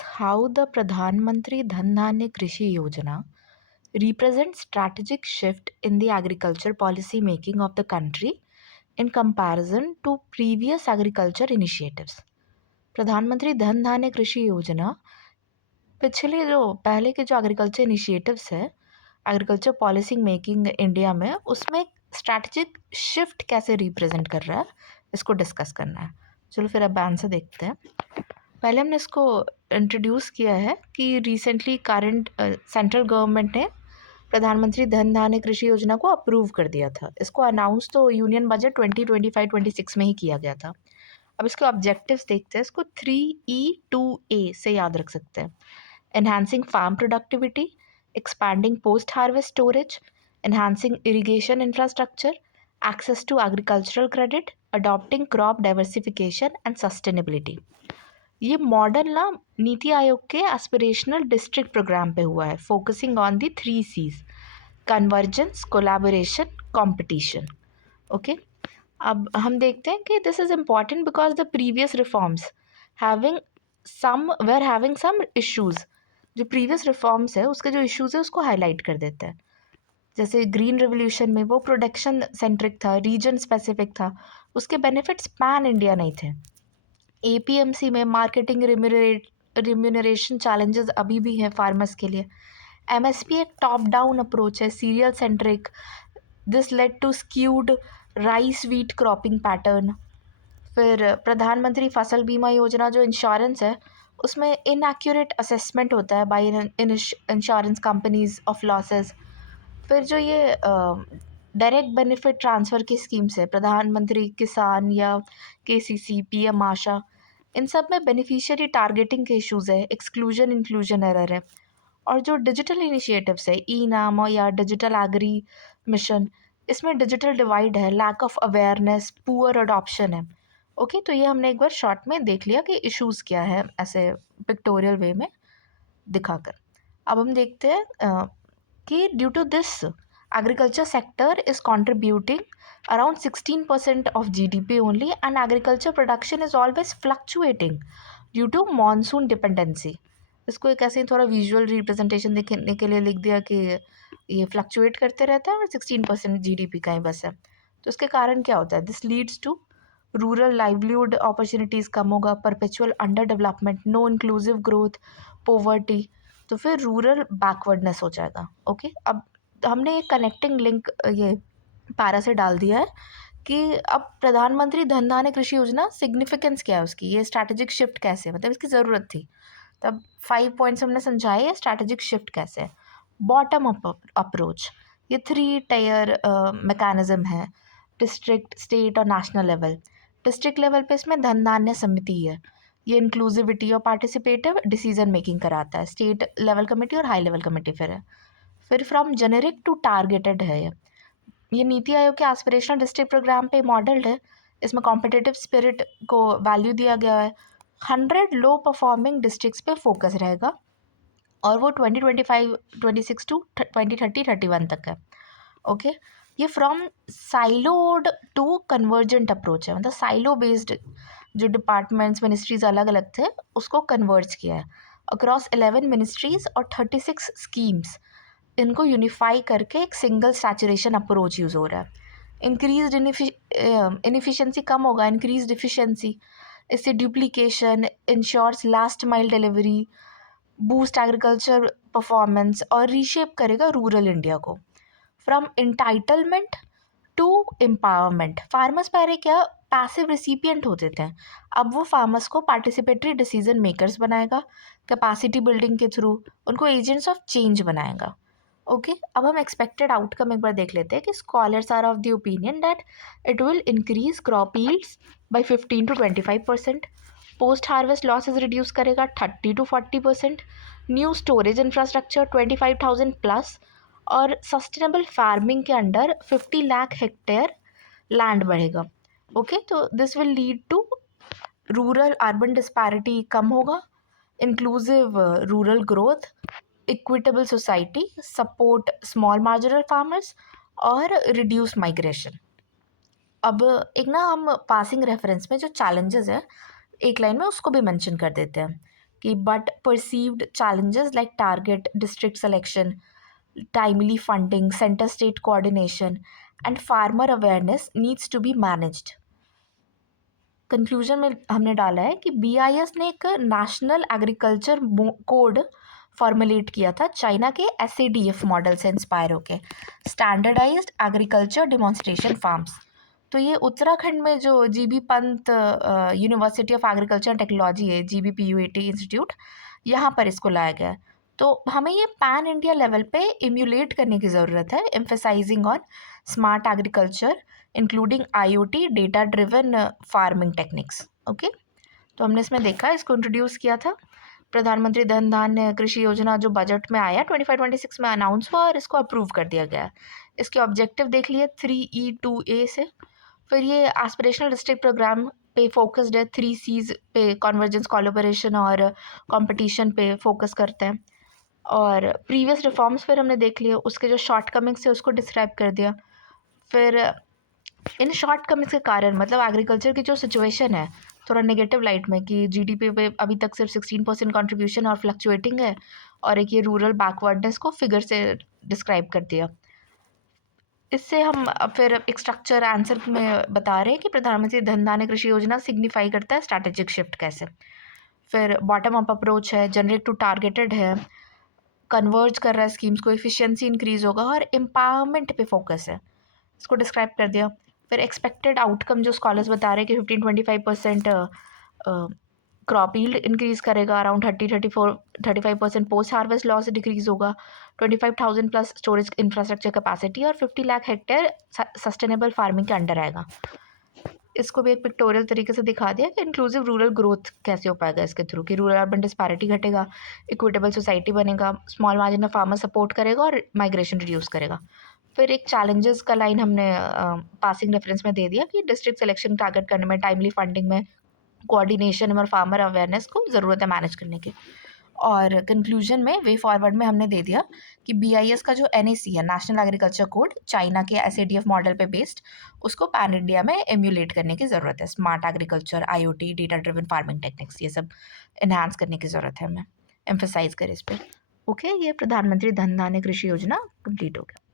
how the Pradhan Mantri Dhan Dhanya Krishi Yojana represents strategic shift in the agriculture policy making of the country in comparison to previous agriculture initiatives. प्रधानमंत्री धन धान्य कृषि योजना पिछले जो पहले के जो एग्रीकल्चर इनिशिएटिव्स है एग्रीकल्चर पॉलिसी मेकिंग इंडिया में उसमें स्ट्रैटेजिक शिफ्ट कैसे रिप्रेजेंट कर रहा है इसको डिस्कस करना है। चलो फिर अब आंसर देखते हैं। पहले हमने इसको इंट्रोड्यूस किया है कि रिसेंटली करंट सेंट्रल गवर्नमेंट ने प्रधानमंत्री धन धान्य कृषि योजना को अप्रूव कर दिया था। इसको अनाउंस तो यूनियन बजट 2025-26 में ही किया गया था। अब इसके ऑब्जेक्टिव्स देखते हैं। इसको 3E2A से याद रख सकते हैं। Enhancing farm productivity, expanding post harvest storage, enhancing irrigation infrastructure, access to agricultural credit, adopting crop diversification and sustainability। ये मॉडल ना नीति आयोग के एस्पिरेशनल डिस्ट्रिक्ट प्रोग्राम पे हुआ है, focusing on the 3 C's: convergence, collaboration, competition. Okay, अब हम देखते हैं कि this is important because the previous reforms having some issues. जो प्रीवियस रिफॉर्म्स है उसके जो इश्यूज है उसको हाईलाइट कर देते हैं। जैसे ग्रीन रेवोल्यूशन में वो प्रोडक्शन सेंट्रिक था, रीजन स्पेसिफिक था, उसके बेनिफिट्स पैन इंडिया नहीं थे। एपीएमसी में मार्केटिंग रिम्यूनरेशन चैलेंजेस अभी भी हैं फार्मर्स के लिए। एमएसपी एक टॉप डाउन अप्रोच है, cereal centric. This led to skewed rice wheat cropping pattern. फिर प्रधानमंत्री फसल बीमा योजना जो इंश्योरेंस है उसमें इनएक्यूरेट असेसमेंट होता है by insurance companies of losses. फिर जो ये डायरेक्ट बेनिफिट ट्रांसफ़र की स्कीम्स है, प्रधानमंत्री किसान या केसीसी, पीएम आशा, इन सब में बेनिफिशियरी टारगेटिंग के इश्यूज़ है, एक्सक्लूजन इंक्लूजन एरर है। और जो डिजिटल इनिशिएटिव्स है, ई नाम या डिजिटल एग्री मिशन, इसमें डिजिटल डिवाइड है, lack of awareness, poor adoption है। ओके, तो ये हमने एक बार शॉर्ट में देख लिया कि इश्यूज़ क्या है ऐसे पिक्टोरियल वे में दिखाकर। अब हम देखते हैं कि due to this agriculture sector is contributing around 16% of GDP only, and agriculture production is always fluctuating due to monsoon dependency। इसको एक ऐसे थोड़ा विजुअल रिप्रेजेंटेशन देखने के लिए लिख दिया कि ये फ्लक्चुएट करते रहता है और 16% GDP का ही बस है। तो इसके कारण क्या होता है? This leads to rural livelihood opportunities कम होगा, perpetual under development, no inclusive growth, poverty, तो फिर रूरल बैकवर्डनेस हो जाएगा। ओके, अब हमने एक कनेक्टिंग लिंक ये पैरा से डाल दिया है कि अब प्रधानमंत्री धन धान्य कृषि योजना सिग्निफिकेंस क्या है उसकी, ये स्ट्रैटेजिक शिफ्ट कैसे, मतलब इसकी ज़रूरत थी। तब 5 पॉइंट्स हमने समझाए है स्ट्रैटेजिक शिफ्ट कैसे है। बॉटम अप अप्रोच, ये 3 टायर मैकेनिज्म है, डिस्ट्रिक्ट, स्टेट और नेशनल लेवल। डिस्ट्रिक्ट लेवल पे इसमें धन धान्य समिति है, ये इंक्लूसिविटी और पार्टिसिपेटिव डिसीजन मेकिंग कराता है। स्टेट लेवल कमेटी और हाई लेवल कमेटी फिर फ्रॉम जेनेरिक टू टारगेटेड है। ये नीति आयोग के एस्पिरेशनल डिस्ट्रिक्ट प्रोग्राम पे मॉडल्ड है। इसमें कॉम्पिटिटिव स्पिरिट को वैल्यू दिया गया है। 100 लो परफॉर्मिंग डिस्ट्रिक्ट्स पे फोकस रहेगा और वो 2025-26 टू 2030-31 तक है। ओके, ये from siloed to convergent approach है, मतलब साइलो बेस्ड जो डिपार्टमेंट्स मिनिस्ट्रीज अलग अलग थे उसको कन्वर्ज किया है अक्रॉस 11 मिनिस्ट्रीज और 36 स्कीम्स। इनको यूनिफाई करके एक सिंगल सैचुरेशन अप्रोच यूज़ हो रहा है। इंक्रीज इनफिशिएंसी कम होगा, इंक्रीज इफिशिएंसी, इससे duplication ensures last mile delivery, boost agriculture performance और रीशेप करेगा रूरल इंडिया को। From entitlement to empowerment, farmers पहले क्या पैसिव रिसिपिएंट होते थे, अब वो फार्मर्स को पार्टिसिपेटरी डिसीजन मेकर्स बनाएगा, कैपेसिटी बिल्डिंग के थ्रू उनको एजेंट्स ऑफ चेंज बनाएगा। ओके, अब हम एक्सपेक्टेड आउटकम एक बार देख लेते हैं कि scholars are of the opinion that it will increase crop yields by 15 to 25%, post harvest losses reduce करेगा 30 to 40%, new storage infrastructure 25,000 plus, और सस्टेनेबल फार्मिंग के अंडर 50 लाख हेक्टेयर लैंड बढ़ेगा। ओके, तो this will lead to rural urban disparity कम होगा, inclusive rural growth, equitable society, support small marginal farmers और reduce migration. अब एक ना हम पासिंग रेफरेंस में जो चैलेंजेस है एक लाइन में उसको भी मेंशन कर देते हैं कि but perceived challenges like target district selection, timely funding, centre state coordination and farmer awareness needs to be managed. Conclusion में हमने डाला है कि BIS ने एक नेशनल एग्रीकल्चर कोड फॉर्मुलेट किया था चाइना के SADF मॉडल से इंस्पायर होके, स्टैंडर्डाइज्ड एग्रीकल्चर डिमॉन्स्ट्रेशन फार्म्स। तो ये उत्तराखंड में जो GB Pant university of agriculture and technology है, GBPUAT इंस्टीट्यूट, यहाँ पर इसको लाया गया है। तो हमें ये पैन इंडिया लेवल पे इम्यूलेट करने की ज़रूरत है, emphasizing on smart agriculture including IoT data driven farming techniques. Okay, तो हमने इसमें देखा, इसको इंट्रोड्यूस किया था। प्रधानमंत्री धन धान्य कृषि योजना जो बजट में आया 25-26 में अनाउंस हुआ और इसको अप्रूव कर दिया गया। इसके ऑब्जेक्टिव देख लिए 3E2A से। फिर ये एस्पिरेशनल डिस्ट्रिक्ट प्रोग्राम पे फोकस्ड है, 3Cs पे कॉन्वर्जेंस, कोलैबोरेशन और कंपटीशन पे फोकस करते हैं। और प्रीवियस रिफॉर्म्स फिर हमने देख लिया, उसके जो शॉर्ट कमिंग्स थे उसको डिस्क्राइब कर दिया। फिर इन शॉर्ट कमिंग्स के कारण मतलब एग्रीकल्चर की जो सिचुएशन है थोड़ा नेगेटिव लाइट में कि GDP पे अभी तक सिर्फ 16% कंट्रीब्यूशन और फ्लक्चुएटिंग है, और एक ये रूरल बैकवर्डनेस को फिगर से डिस्क्राइब कर दिया। इससे हम फिर एक स्ट्रक्चर आंसर में बता रहे हैं कि प्रधानमंत्री धन धान्य कृषि योजना सिग्निफाई करता है स्ट्रैटेजिक शिफ्ट कैसे। फिर बॉटम अप अप्रोच है, जनरेट टू टारगेटेड है, कन्वर्ज कर रहा है स्कीम्स को, एफिशिएंसी इंक्रीज होगा और एम्पावरमेंट पे फोकस है, इसको डिस्क्राइब कर दिया। फिर एक्सपेक्टेड आउटकम जो स्कॉलर्स बता रहे हैं कि 15-25% क्रॉप यील्ड इंक्रीज करेगा, around 30-35% post harvest loss decrease होगा, 25,000 प्लस स्टोरेज इंफ्रास्ट्रक्चर कैपेसिटी और 50 लाख हेक्टेयर सस्टेनेबल फार्मिंग के अंडर आएगा। इसको भी एक पिक्टोरियल तरीके से दिखा दिया कि इंक्लूसिव रूरल ग्रोथ कैसे हो पाएगा इसके थ्रू, कि रूरल अर्बन डिस्पैरिटी घटेगा, इक्विटेबल सोसाइटी बनेगा, small margin of farmer support करेगा और माइग्रेशन रिड्यूस करेगा। फिर एक चैलेंजेस का लाइन हमने पासिंग रेफरेंस में दे दिया कि डिस्ट्रिक्ट सिलेक्शन टारगेट करने में, टाइमली फंडिंग में, कोऑर्डिनेशन और फार्मर अवेयरनेस को ज़रूरत है मैनेज करने की। और कंक्लूजन में वे फॉरवर्ड में हमने दे दिया कि BIS का जो NAC है, नेशनल एग्रीकल्चर कोड, चाइना के SADF मॉडल पे बेस्ड, उसको पैन इंडिया में एम्यूलेट करने की ज़रूरत है। Smart agriculture, IoT, data driven farming techniques, ये सब इन्हांस करने की ज़रूरत है हमें, एम्फेसाइज करें इस पर। ओके, ये प्रधानमंत्री धन धान्य कृषि योजना कंप्लीट हो गया।